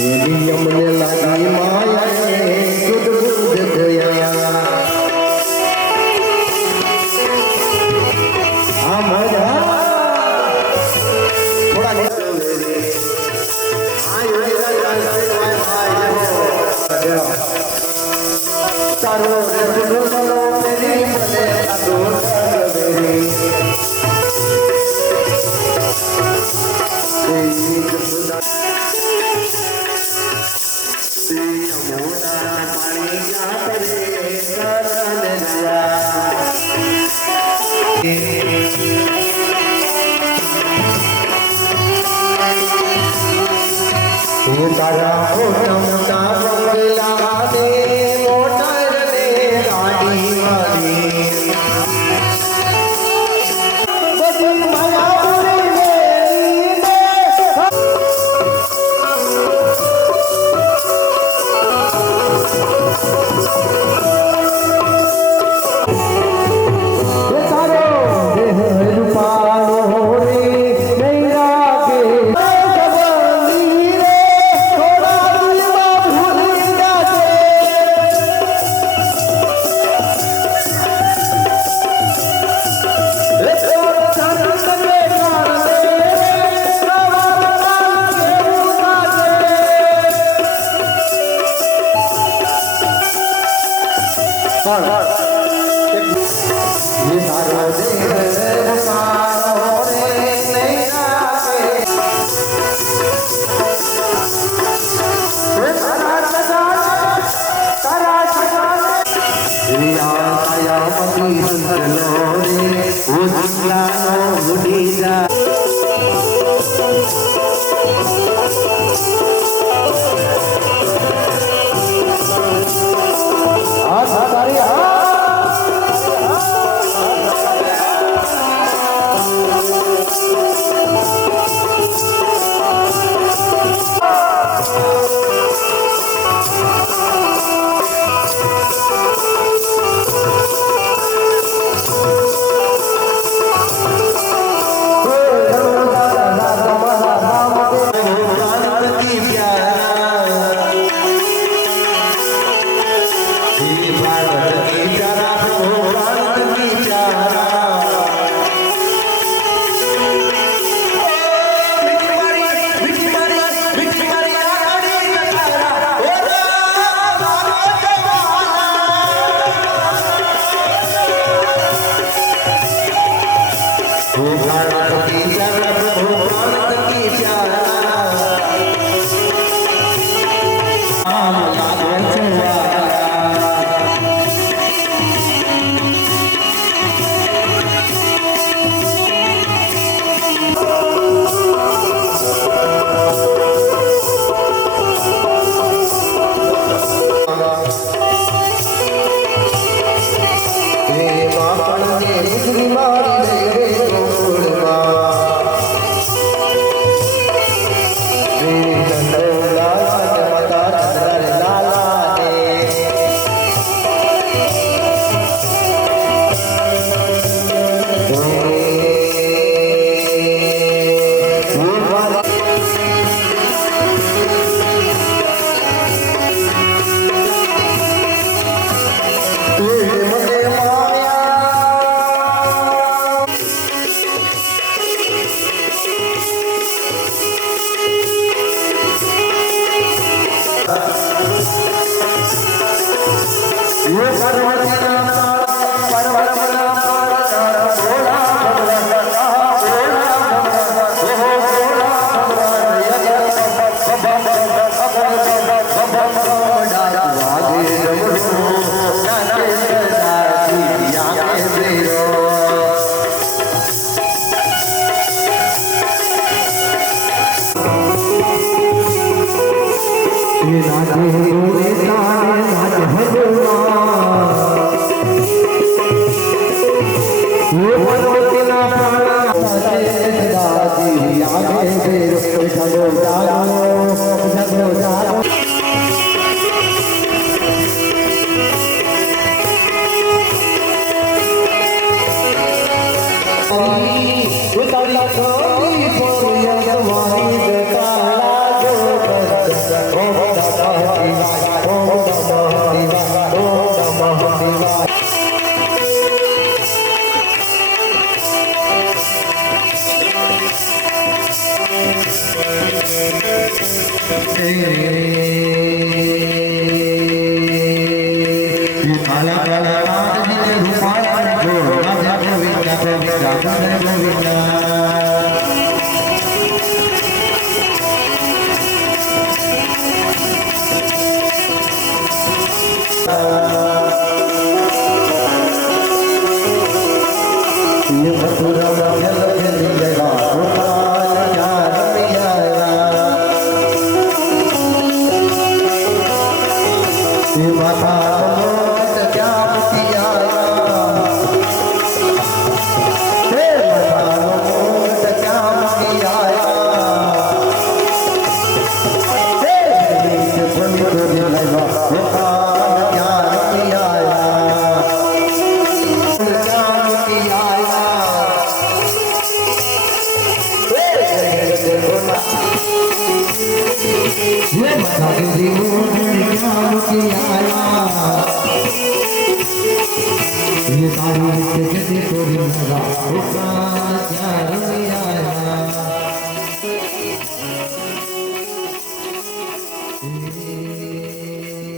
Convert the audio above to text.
એની અમને લાગી માયા શુદ્ધ બુદ્ધ ગયા આ મજા થોડા તારો તેરી મને તારા મોટા મોટા બંગલા ને મોટર ને ગાડી વાળી બધી માયાપુરી ને તારો દેહ રૂપાળો રે નહીં રાખે કાલા કાલા કાળજીને રૂપાળા જો રાજા ગોવિંદા ગોવિંદા ગોવિંદા ये मथुरा जल जली जगा गोपाल ज्ञान मियारा ये माता मोट जाप कियारा हे माता मोट जाप कियारा हे नीच बलि को लगा गोपाल ज्ञान मियारा ज्ञान कियारा ये माता के जीवन ज्ञान की आया ये सारी जगत को लगा उसका ज्ञान आया